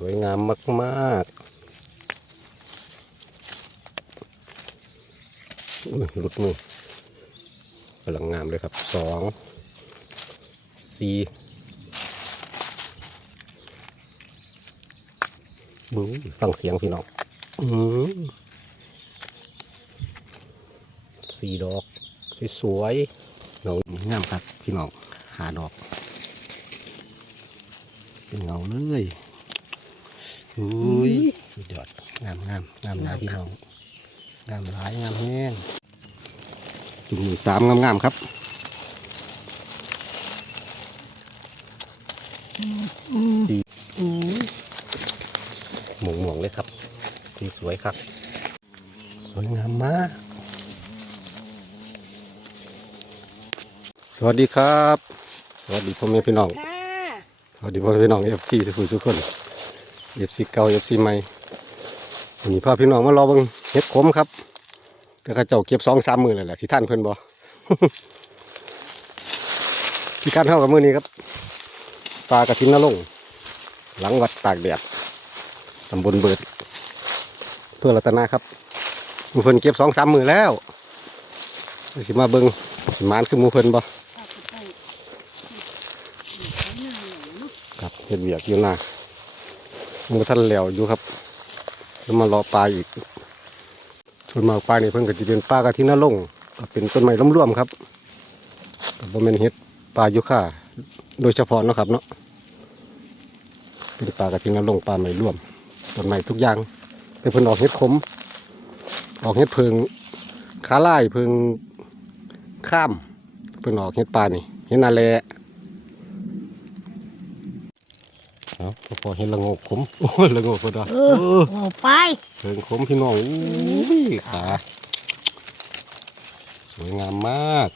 สวยงามมากๆหลุดมือกำลังงามเลยครับสองสี่บูฟังเสียงพี่น้องสี่ดอก สวยๆเงางามครับพี่น้องหาดอก เป็นเงาเลย อุ้ยสุดยอดงามงามงามหลายพี่น้องงามหลายงามแห้งจุ่มสามงามงามๆครับสี่หมวงหมวงๆเลยครับสีสวยครับ สวยงามมาก สวัสดีครับ สวัสดีพ่อแม่พี่น้องค่ะสวัสดีพ่อแม่พี่น้องเอฟซีทุกคนทุกคน เอฟซีเก่าเอฟซีใหม่วันนี้พาพี่น้องมารอเบิ่งเห็ดขมครับ แต่เข้าเจ้าเก็บสองสามมือเลยแหละสิท่านเพิ่นบ่ที่การเท่ากับมือนี้ครับปลากระทินนรงค์หลังวัดตากแดดตำบลเบิดเพื่อรัตนาครับมือเพิ่นเก็บสองสามมือแล้วสิมาเบิ่งสิมานคือหมูเพิ่นบ่ครับเห็ดเบียกอยู่หน้า มันก็ท่านแล้วอยู่ครับ แล้วมารอปลาอีกส่วนมากปลานี่เพิ่นก็จะเป็นปลากระทินนรงค์ก็เป็นต้นไม้ร่วมๆครับก็บ่แม่นเห็ดปลายุค่าโดยเฉพาะนะครับเนาะเป็นปลากระทินนรงค์ปลาไม้ร่วมต้นไม้ทุกอย่าง แต่เพิ่นออกเห็ดขม ออกเห็ดเพิงขาไลายเพิงข้ามเพิ่นออกเห็ดปลานี่เห็ดนาแล เอาพอเห็นละโงกขมโอ้ยละโงกก็ได้เออโอ้ไปเพิงขมพี่น้องอุ้ยขาสวยงามมาก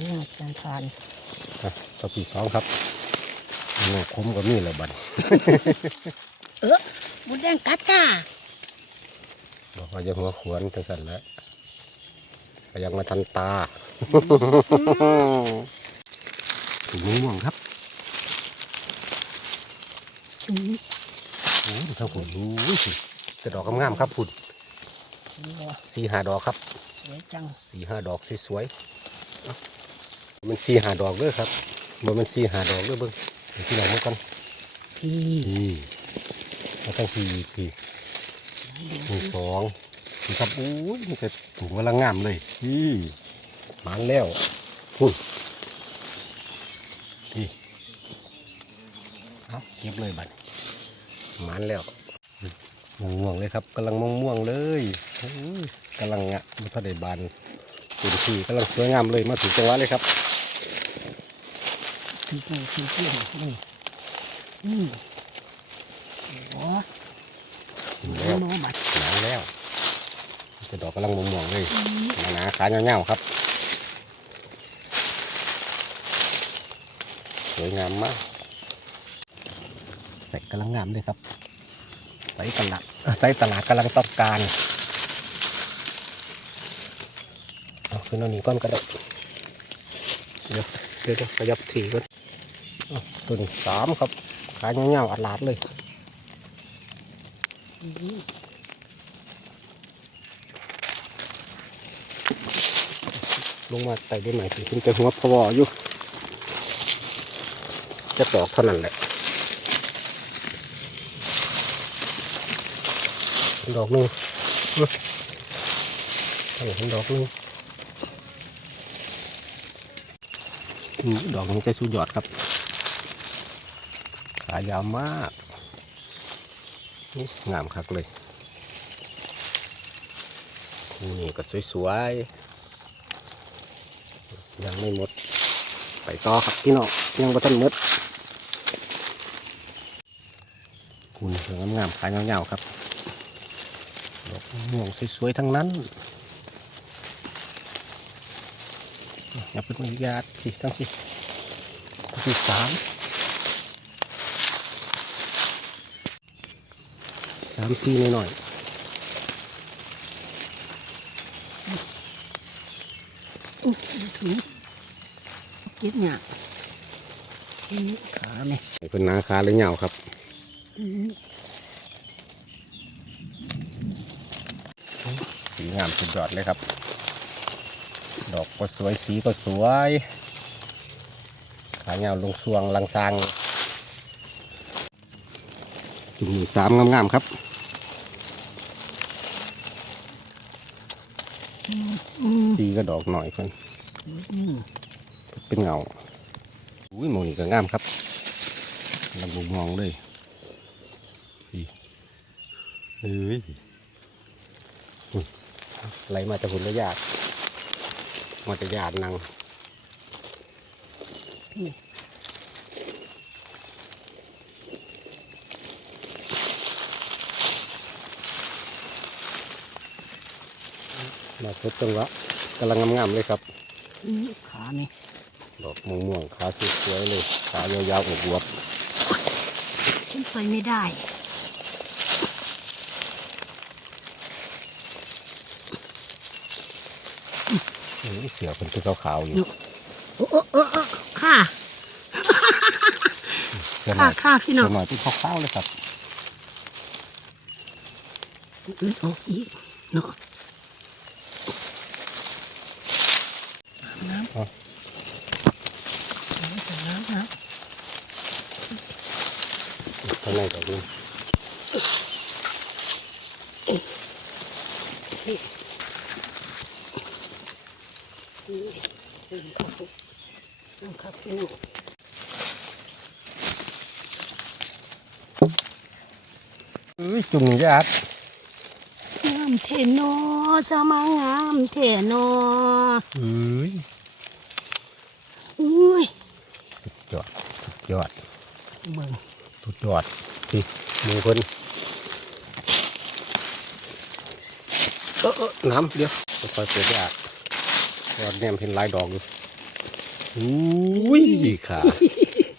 นี่จันทานอะต่อปีสองครับละโงกขมก็มีแล้วบัดเออบุญแดงกัดก้าบอกว่าจะหัวขวนจังสันแหล้วก็ยังมาทันตาถุงม่วงครับโอ้ยทั้งผุนดูสิ แต่ดอกงามๆครับผุนสี่หาดอกครับสวยจังสี่ห้าดอกสวยๆเอ้ามันสี่ห้าดอกเด้อครับบ่มันสี่ห้าดอกเด้อเบิ่งเดี๋ยวที่หลังมันกันพี่พี่มาตั้งสี่พี่หนึ่งสองนี่ครับโอ้ยมันจะถุงกำลังงามเลยพี่หมานแล้วพุ่นพี่เอาเก็บเลยบัดหมานแล้ว ม่วงๆเลยครับกำลังม่วงๆเลยโอ้ยกำลังงะมันถ้าได้บานเป็นที่กำลังสวยงามเลยมาถึงจังหวะเลยครับพี่พี่พี่พี่นี่นี่โอ้แล้วโนบัดหนาแล้วจะดอกกำลังม่วงๆเลยหนาๆขาเงาๆครับสวยงามมากใส่กำลังงามเลยครับ ใส่ตลาดเอ่อใส่ตลาดกำลังต้องการเอาขึ้นเอาหนีก้อนก็ได้เดี๋ยวเดี๋ยวเดี๋ยวขยับถี่ก่อนตัวนี้สามครับ ขาเงาๆอัดลาดเลยลงมาไต่ได้ไหมถึงจะหัวพออยู่ จะดอกเท่านั้นแหละ ดอกนึงอื้อเอาเห็นดอกนึงดอกนี้จะสุดยอดครับ ขายาวมากนี่งามคักเลย นี่ก็สวยๆ ยังไม่หมด ไปต่อครับพี่น้องยังบ่ทันหมดคุณสวยงามๆขายเงาๆครับ ม่วงสวยๆทั้งนั้นอย่าเป็นมีญาติพี่ทั้งพี่ที่สามสามสี่หน่อยอุ๊ยถุงเก็บเนี่ยนี่ขาไหมๆให้เป็นหนาขาเลยเหงาครับ งามสุดยอดเลยครับ ดอกก็สวยสีก็สวย ขาเงาลงสวงลังซางจุ่มสามงามๆครับสีก็ดอกหน่อยคนเป็นเงาอุ้ยหมองนี่ก็งามครับลำบุมองเลยเฮ้ย ไหลมาจากหุ่นระยาดมาจากยาดนังพี่มาสดจังหวะกำลังงามๆเลยครับอืมขานี่ดอกม่วงๆขาสวยๆเลย ขายาวๆอวบฉันใส่ไม่ได้ ๆอุ้ย เสือเป็นตัวขาวๆอยู่โอ้โอ้โอ้โอ้ค่ะเสือหน่ค่ะอยค่ะพี่เสืน้อองหน่อยเป็นขาวๆเลยครับเลือดออกอีกเนาะน้ำน้ำน้ำน้ข้างในก็มี ดึงเข้าไปดึงเข้าพี่น้องจุ่มยาดงามเทนอสมางามเทนออุ้ยอุ้ยสุดยอดสุดยอดเบิ่งสุดยอดที่มือเพิ่นเออเออน้ำเดี๋ยวค่อยเปิดยาก รอดแนมเห็นหลายดอกอยู่อุ้ยขา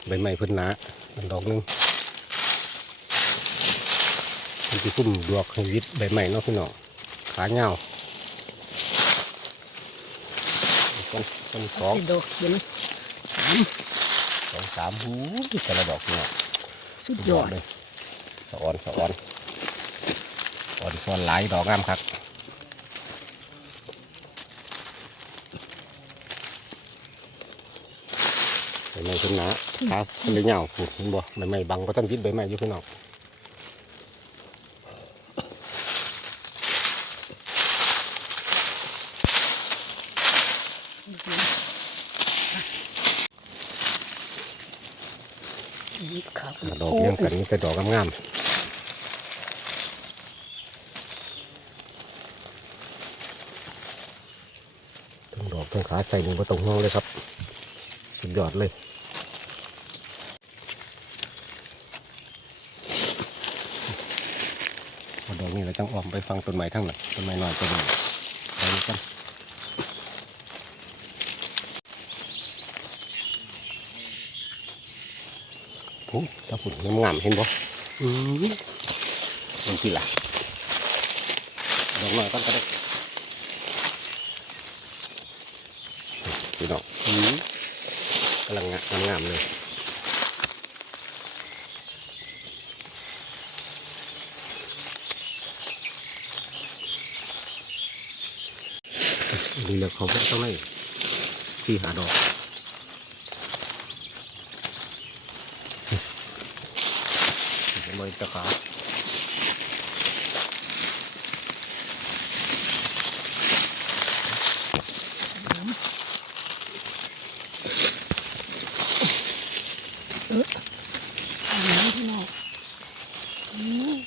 ใบไม้เพิ่นหนาอันดอกหนึงมันจะคุ้มดอกให้วิทย์ใบไม้เนาะพี่น้องขาเงาวต้นต้นสองเป็นดอกเห็นสามสองสามหูแต่ละดอกเนี่ยสุดยอดเลยสะออนสะออนอ่อนซ้อนหลายดอกงามครับ ใบไม้ขึ้นหนาครับเป็นเลยเหงาผูดเห็นบ่ใบไม้บังก็ต้องยิดใบไม้อยู่พี่น้องครับดอกเลี้ยงกันนี่เป็นดอกงามๆทั้งดอกทั้งขาใส่หนึ่งประตรงห้องเลยครับสุดยอดเลยพอดอก นี้เราต้องออมไปฟังต้นไม้ทั้งหมดต้นไม้หน้อยต้นใหญ่ไปดูกันโอ้ตาฝุ่นงามๆเห็นบ่อืมมันสิล่ะดอกน้อยก็ได้พี่น้องอืมกำลังงามงามเลย ดีเลยเขาก็ต้องให้ที่หาดอกมันจะขาเอาน้ำพี่น้องอืม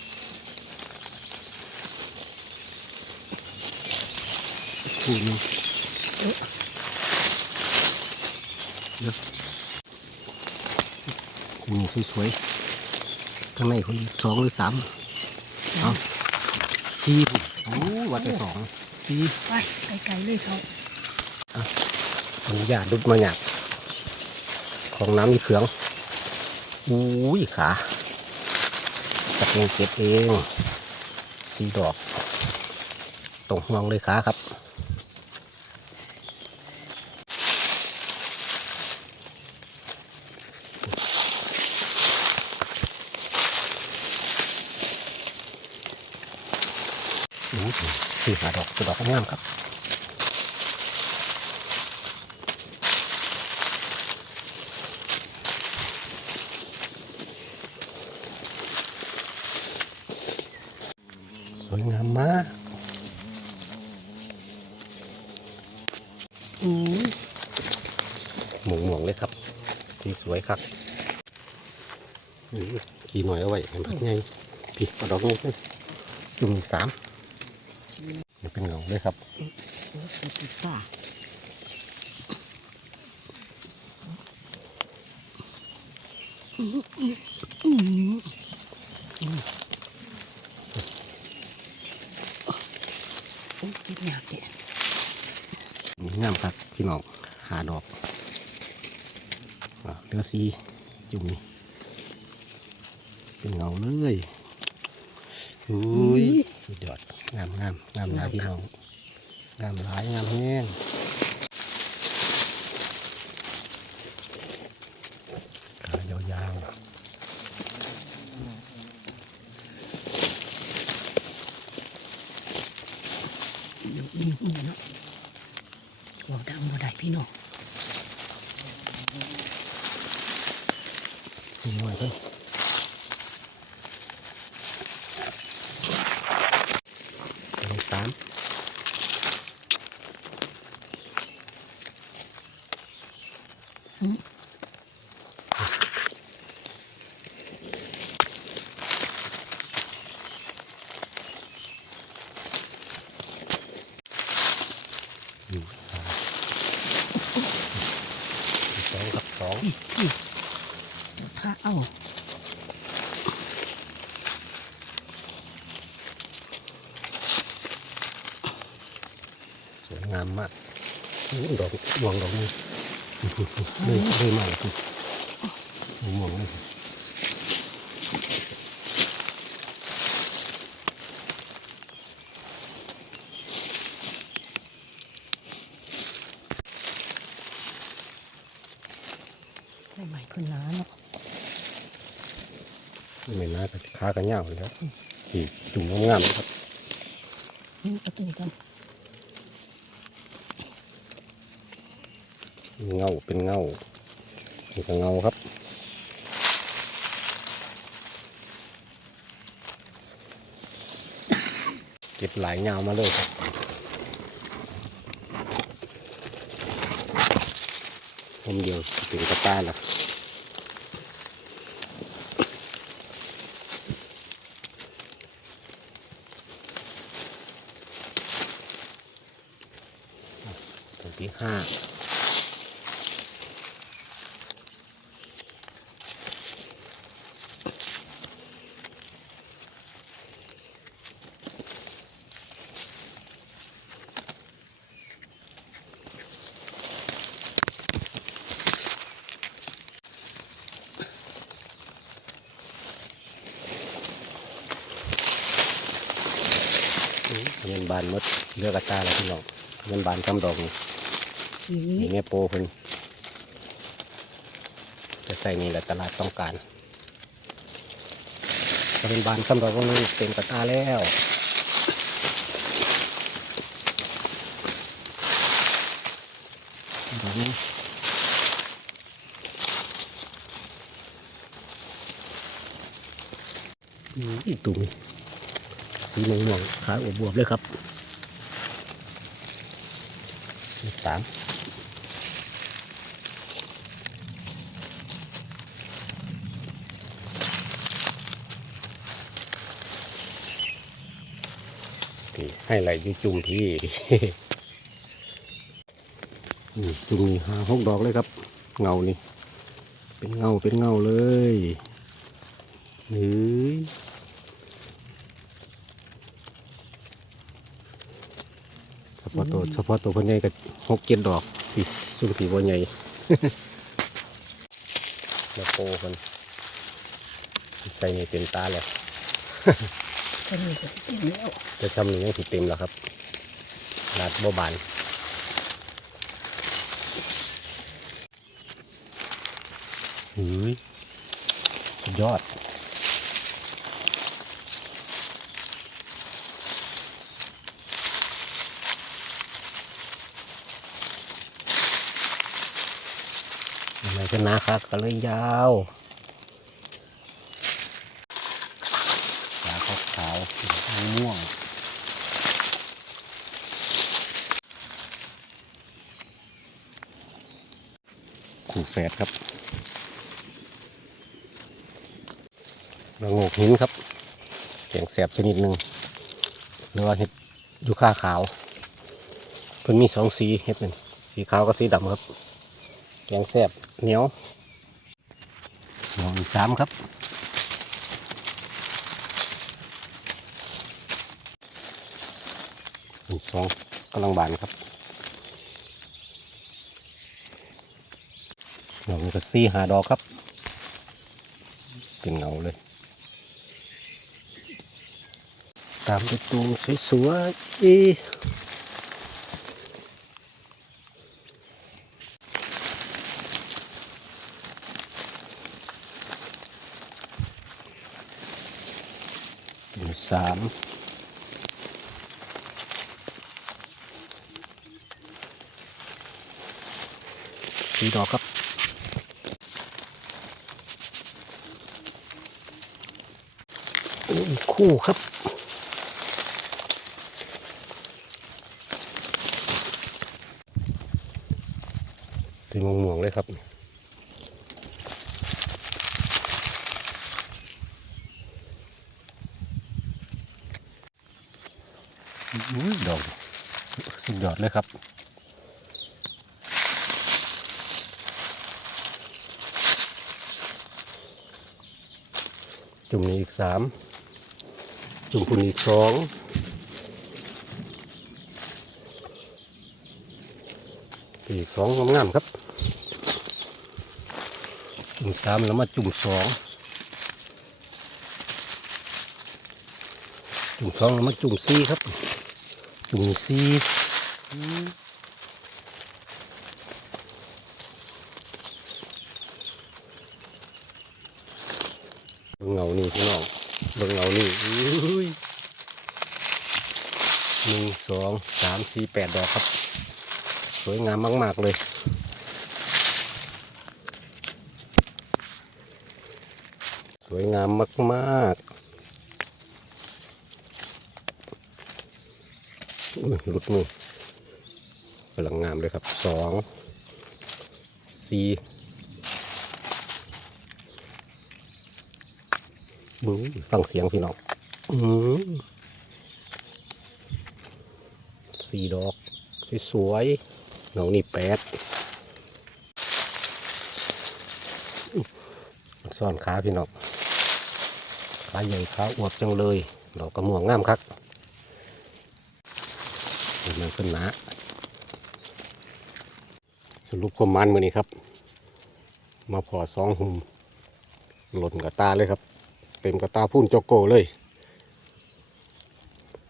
คู่หนึงเดี๋ยวคู่นี้ สวยๆข้างในคนสองหรือสามเอาสี่โอ้วัดได้สองสี่ไปไกลๆเลยเขาอนุญาตดุดมาหยาบของน้ำมีเขืองอุ้ยขาตัดเองเก็บเองสีดอกตรงห่วงเลยขาครับ อืมสี่ หาดอกตัวดอกงามครับสวยงามมากอืมหม่วงหม่วงๆเลยครับสีสวยครับอืมกี่หน่อยเอาไว้เห็นพักไงพี่เอาดอกนี้เลยจุ่มสาม นี่เป็นเงเลยครับติดตาโอ้ยคิดยากเด็นี่งามครับพี่น้องหาดอกเลือซีจุ่มเป็นเงาเลย อุ้ยสุดยอดงามงามงามหลายพี่น้องงามหลายงามแห้งขายาว อยู่นี่นี่เนาะบอกดังบ่ได้พี่น้อง ๆนี่หน่อยเพิ่นอันนี้สามอืมสองครับสอง ถ้าเอา ส วยงามมากอู้ดอกม่วงดอกนี้เลยเลยมากเลยม่วงเลยได้ใหม่เพิ่นหนาเนาะไม่น่าจะขากันยาวเลยครับที่จุ่มงามๆนะครับ นี่เอาตัวนี้กัน เงาเป็นเงานี่ก็เงาครับ เก็บหลายเงามาเลยครับผมเดียวถึงกระต้าละตัวที่ห้า เงินบานหมดเลือกกระตาแล้วพี่น้องเงินบานกำดอกนี่นี่นี่แม่โปเพิ่นจะใส่นี่แหละตลาดต้องการถ้าเป็นบานกำดอกก็นี่เต็มกระตาแล้วดอกนี้อีตุ่มสีม่วงๆขาอวบๆเลยครับมี สามพี่ให้ไหลอยูจุ่มพี่นี่จุ่มนี่หาหกดอกเลยครับ เงานี่ เป็นเงาเป็นเงาเลยเฮ้ยเฉ พาะตัวเฉพาะตัวคนใหญ่ก็หกเจ็ดดอกพี่ซุ่มผีบัวใหญ่แล้วโปคนใส่ในเต็มตาเลยตัวนี้ก็เต็มแล้วจะทำนี่ยังสิเต็มแล้วครับลาดบัวบานหืยยอด ไม่เป็นนาครับก็เลยยาวขาขาวขาวๆม่วงขู่แฝดครับระโงกหินครับแกงแสบชนิดหนึ่งหรือว่าเห็ดยูคาขาวเพิ่นมีสองสีเห็ดหนึ่งสีขาวกับสีดำครับ แกงแซ่บ เหนียวหออีกสามครับอีกสองกำลังบานครับหน่อมีกระซี่หาดอกครับ เป็นเงาเลย ตามไปตูมสวยๆอี อยู่สาม สีดอกครับคู่ครับสีม่วงๆเลยครับดอกสุดยอดเลยครับ จุ่มนี้อีกสามจุ่มคุณอีกสองอีกสองงามๆครับ จุ่มสามแล้วมาจุ่มสองจุ่มสองแล้วมาจุ่มสี่ครับ จุ่มสี่ เงานี่พี่น้องเบิ่งเงานี่หนึ่งสองสามสี่แปดดอกครับ สวยงามมากๆเลยสวยงามมากๆอุ้ยหลุดมือกำลังงามเลยครับสองสี่ ฟังเสียงพี่น้องสี่ดอก สวยๆน้องนี่แปดซ่อนขาพี่น้องขาใหญ่ขาอวบจังเลย ดอกกระม่วงงามครับมันขึ้นหนาสรุปความมันมือนี้ครับ มาพอสองหุ่มหล่นกับตาเลยครับ เต็มกับตาพุ่นโจโก้เลย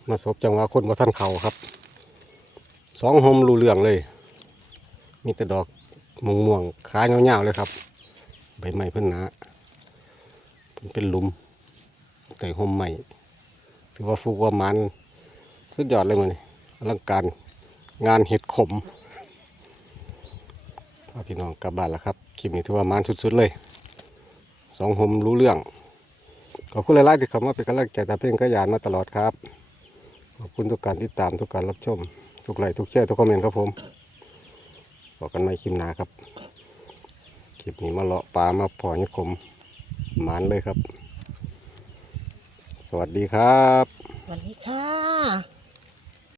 มาศพจังหวะคนมาท่านเขาครับสองหมรูเรื่องเลย มีแต่ดอกม่วงม่วงขาเงาวๆเลยครับ ใบไม้เพิ่นหนาเป็นหลุม แต่หมใหม่ถือว่าฟูกว่ามันสุดยอดเลยมันอลังการงานเห็ดขมพาพี่น้องกลับบ้านแล้วครับ คลิปนี้ถือว่ามันสุดๆเลยสองหมรู้เรื่อง ขอบคุณหลายๆที่เข้ามาเป็นกำลังใจตาเพ่งขยานมาตลอดครับ ขอบคุณทุกการติดตามทุกการรับชม ทุกไลค์ทุกแชร์ทุกคอมเมนต์ครับผมบอกกันใหม่คลิปหน้าครับคลิปนี้มาเลาะปลามาพอเห็ดขมหมันเลยครับ สวัสดีครับ สวัสดีค่ะ